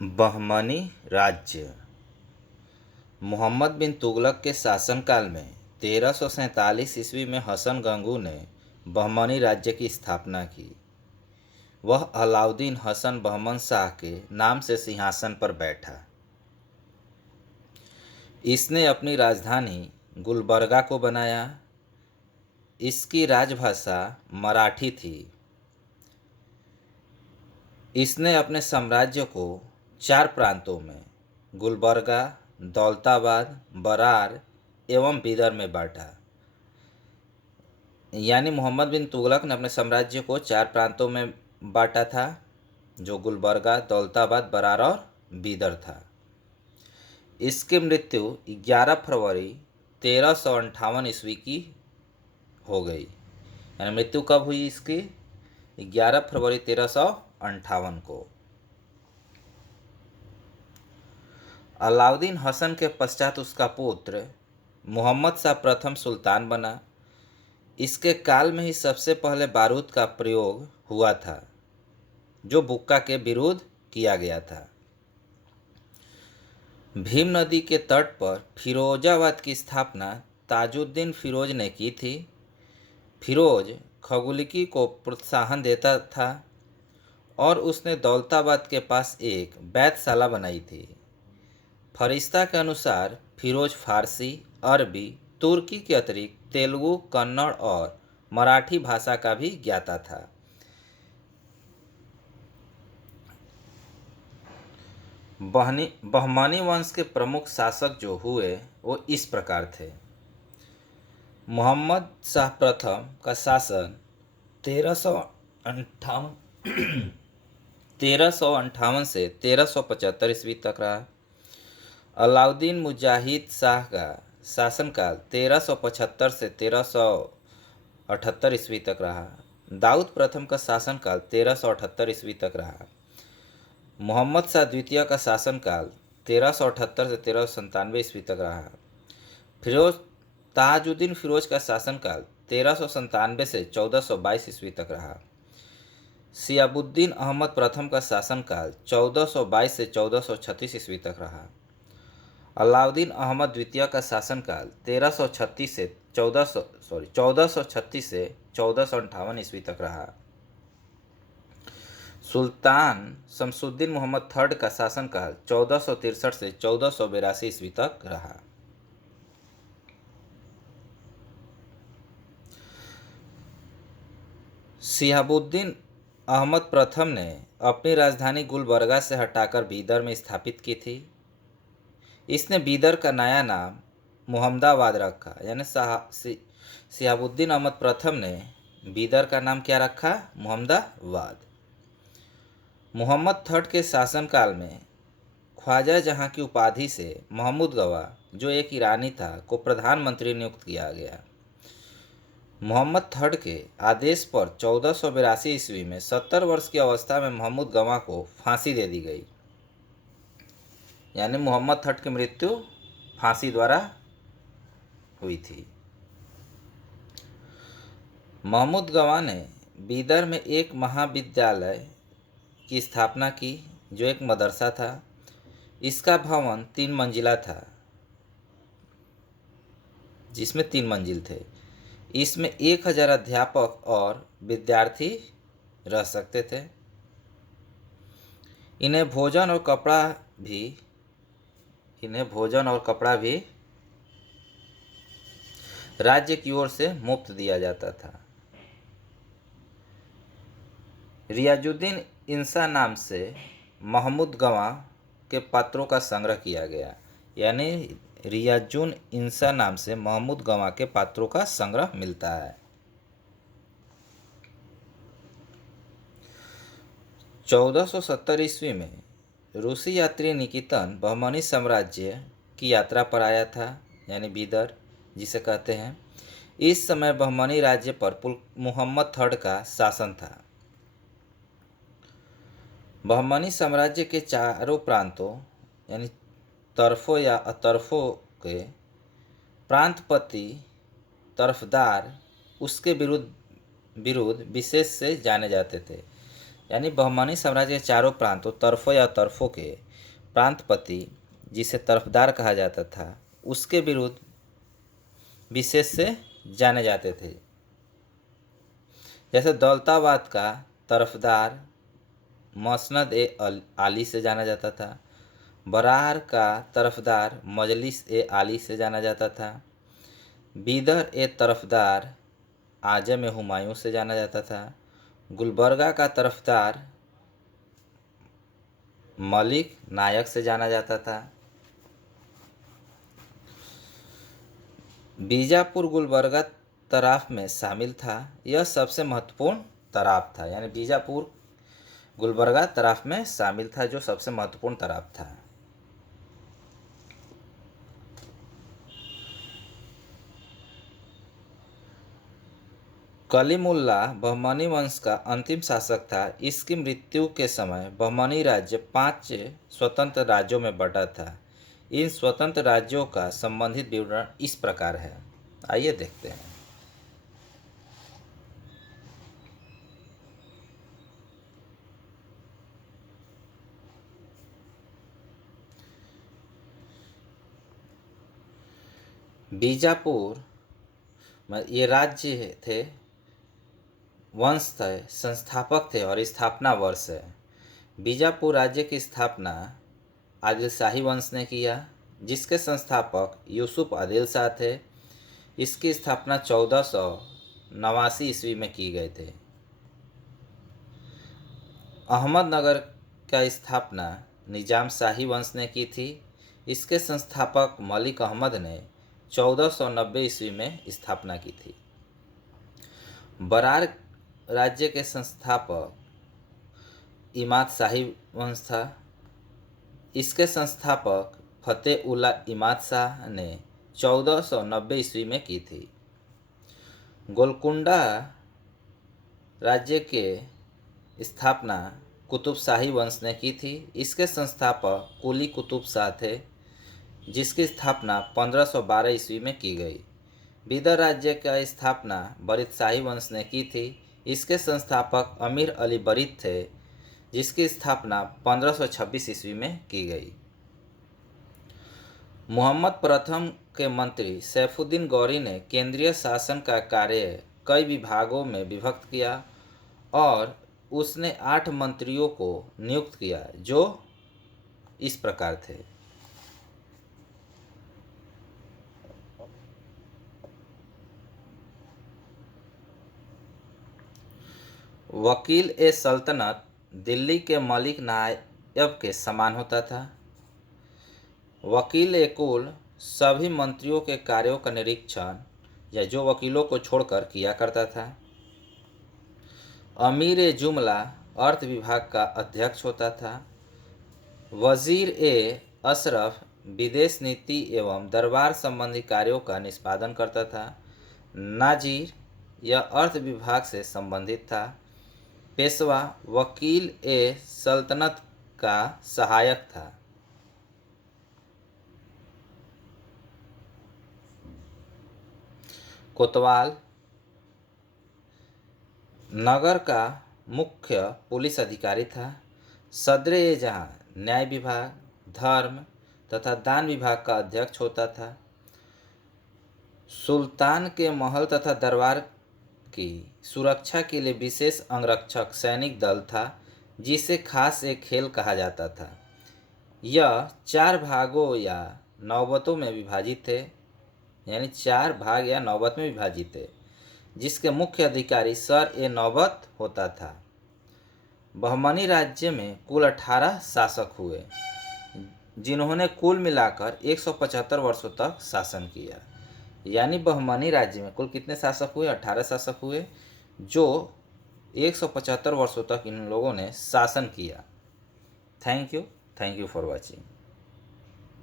बहमनी राज्य। मोहम्मद बिन तुगलक के शासनकाल में 1347 ईस्वी में हसन गंगू ने बहमनी राज्य की स्थापना की। वह अलाउद्दीन हसन बहमन शाह के नाम से सिंहासन पर बैठा। इसने अपनी राजधानी गुलबर्गा को बनाया। इसकी राजभाषा मराठी थी। इसने अपने साम्राज्य को 4 प्रांतों में गुलबर्गा, दौलताबाद, बरार एवं बीदर में बांटा। यानी मोहम्मद बिन तुगलक ने अपने साम्राज्य को 4 प्रांतों में बांटा था, जो गुलबर्गा, दौलताबाद, बरार और बीदर था। इसकी मृत्यु 11 फरवरी 1358 ईस्वी की हो गई। यानी मृत्यु कब हुई इसकी? 11 फरवरी 1358 को। अलाउद्दीन हसन के पश्चात उसका पुत्र मोहम्मद शाह प्रथम सुल्तान बना। इसके काल में ही सबसे पहले बारूद का प्रयोग हुआ था, जो बुक्का के विरुद्ध किया गया था। भीम नदी के तट पर फिरोजाबाद की स्थापना ताजुद्दीन फिरोज ने की थी। फिरोज खगोलिकी को प्रोत्साहन देता था और उसने दौलताबाद के पास एक वैधशाला बनाई थी। फरिश्ता के अनुसार फिरोज फारसी, अरबी, तुर्की के अतिरिक्त तेलुगु, कन्नड़ और मराठी भाषा का भी ज्ञाता था। बहमनी वंश के प्रमुख शासक जो हुए वो इस प्रकार थे। मोहम्मद शाह प्रथम का शासन 1358 से 1375 ईस्वी तक रहा। अलाउद्दीन मुजाहिद शाह का शासनकाल 1375 से 1378 ईस्वी तक रहा। दाऊद प्रथम का शासनकाल 1378 ईस्वी तक रहा। मोहम्मद शाह द्वितीय का शासनकाल 1378 से 1397 ईस्वी तक रहा। ताजुद्दीन फिरोज का शासनकाल 1397 से 1422 ईस्वी तक रहा। शिहाबुद्दीन अहमद प्रथम का शासनकाल 1422 से 1436 ईस्वी तक रहा। अलाउद्दीन अहमद द्वितीय का शासनकाल 1436 से 1458 ईस्वी तक रहा। सुल्तान शमसुद्दीन मोहम्मद थर्ड का शासनकाल 1463 से 1482 ईस्वी तक रहा। शिहाबुद्दीन अहमद प्रथम ने अपनी राजधानी गुलबर्गा से हटाकर बीदर में स्थापित की थी। इसने बीदर का नया नाम मुहम्मदाबाद रखा। यानी शिहाबुद्दीन अहमद प्रथम ने बीदर का नाम क्या रखा? मुहम्मदाबाद। मोहम्मद थर्ड के शासनकाल में ख्वाजा जहां की उपाधि से महमूद गवा, जो एक ईरानी था, को प्रधानमंत्री नियुक्त किया गया। मोहम्मद थर्ड के आदेश पर 1482 ईस्वी में 70 वर्ष की अवस्था में महमूद गवा को फांसी दे दी गई। यानी मोहम्मद थर्ड की मृत्यु फांसी द्वारा हुई थी। महमूद गवा ने बीदर में एक महाविद्यालय की स्थापना की, जो एक मदरसा था। इसका भवन 3 मंजिला था, जिसमें 3 मंजिल थे। इसमें 1000 अध्यापक और विद्यार्थी रह सकते थे। इन्हें भोजन और कपड़ा भी राज्य की ओर से मुफ्त दिया जाता था। रियाजुद्दीन इंसा नाम से महमूद गवा के पत्रों का संग्रह किया गया। यानी रियाजुन इंसा नाम से महमूद गवा के पात्रों का संग्रह मिलता है। 1470 ईस्वी में रूसी यात्री निकितन बहमनी साम्राज्य की यात्रा पर आया था, यानी बीदर जिसे कहते हैं। इस समय बहमनी राज्य पर मुहम्मद थर्ड का शासन था। बहमनी साम्राज्य के चारों प्रांतों यानी तरफों या अतरफों के प्रांतपति तरफदार उसके विरुद्ध विशेष से जाने जाते थे। यानी बहमनी साम्राज्य के चारों प्रांतों तरफों या तरफों के प्रांतपति, जिसे तरफदार कहा जाता था, उसके विरुद्ध विशेष से जाने जाते थे। जैसे दौलताबाद का तरफदार मसनद ए आली से जाना जाता था, बरार का तरफदार मजलिस ए आली से जाना जाता था, बीदर ए तरफदार आजम ए हुमायूं से जाना जाता था, गुलबर्गा का तरफदार मलिक नायक से जाना जाता था। बीजापुर गुलबर्गा तराफ में शामिल था। यह सबसे महत्वपूर्ण तराफ था, यानी बीजापुर गुलबर्गा तराफ में शामिल था, जो सबसे महत्वपूर्ण तराफ था। कलीमुल्ला बहमनी वंश का अंतिम शासक था। इसकी मृत्यु के समय बहमनी राज्य 5 स्वतंत्र राज्यों में बटा था। इन स्वतंत्र राज्यों का संबंधित विवरण इस प्रकार है, आइए देखते हैं। बीजापुर ये राज्य थे, वंश थे, संस्थापक थे और स्थापना वर्ष है। बीजापुर राज्य की स्थापना आदिल शाही वंश ने किया, जिसके संस्थापक यूसुफ आदिल शाह थे। इसकी स्थापना 1489 ईस्वी में की गए थे। अहमदनगर का स्थापना निजाम शाही वंश ने की थी। इसके संस्थापक मलिक अहमद ने 1490 ईस्वी में स्थापना की थी। बरार राज्य के संस्थापक इमाद शाही वंश था। इसके संस्थापक फतेह उल्ला इमाद शाह ने 1490 ईस्वी में की थी। गोलकुंडा राज्य के स्थापना कुतुब शाही वंश ने की थी। इसके संस्थापक कुली कुतुब शाह थे, जिसकी स्थापना 1512 ईस्वी में की गई। बीदर राज्य का स्थापना बरीद शाही वंश ने की थी। इसके संस्थापक अमीर अली बरीद थे, जिसकी स्थापना 1526 ईस्वी में की गई। मोहम्मद प्रथम के मंत्री सैफुद्दीन गौरी ने केंद्रीय शासन का कार्य कई विभागों में विभक्त किया और उसने 8 मंत्रियों को नियुक्त किया, जो इस प्रकार थे। वकील ए सल्तनत दिल्ली के मलिक नायब के समान होता था। वकील ए कुल सभी मंत्रियों के कार्यों का निरीक्षण या जो वकीलों को छोड़कर किया करता था। अमीर ए जुमला अर्थ विभाग का अध्यक्ष होता था। वजीर ए अशरफ विदेश नीति एवं दरबार संबंधी कार्यों का निष्पादन करता था। नाजीर यह अर्थ विभाग से संबंधित था। पेशवा वकील ए सल्तनत का सहायक था। कोतवाल नगर का मुख्य पुलिस अधिकारी था। सदरे ए जहां न्याय विभाग, धर्म तथा दान विभाग का अध्यक्ष होता था। सुल्तान के महल तथा दरबार की सुरक्षा के लिए विशेष अंगरक्षक सैनिक दल था, जिसे खास एक खेल कहा जाता था। यह 4 भागों या नौबतों में विभाजित थे, यानी 4 भाग या नौबत में विभाजित थे, जिसके मुख्य अधिकारी सर ए नौबत होता था। बहमनी राज्य में कुल 18 शासक हुए, जिन्होंने कुल मिलाकर 175 वर्षों तक शासन किया। यानी बहमनी राज्य में कुल कितने शासक हुए? 18 शासक हुए, जो 175 वर्षों तक इन लोगों ने शासन किया। Thank you for watching.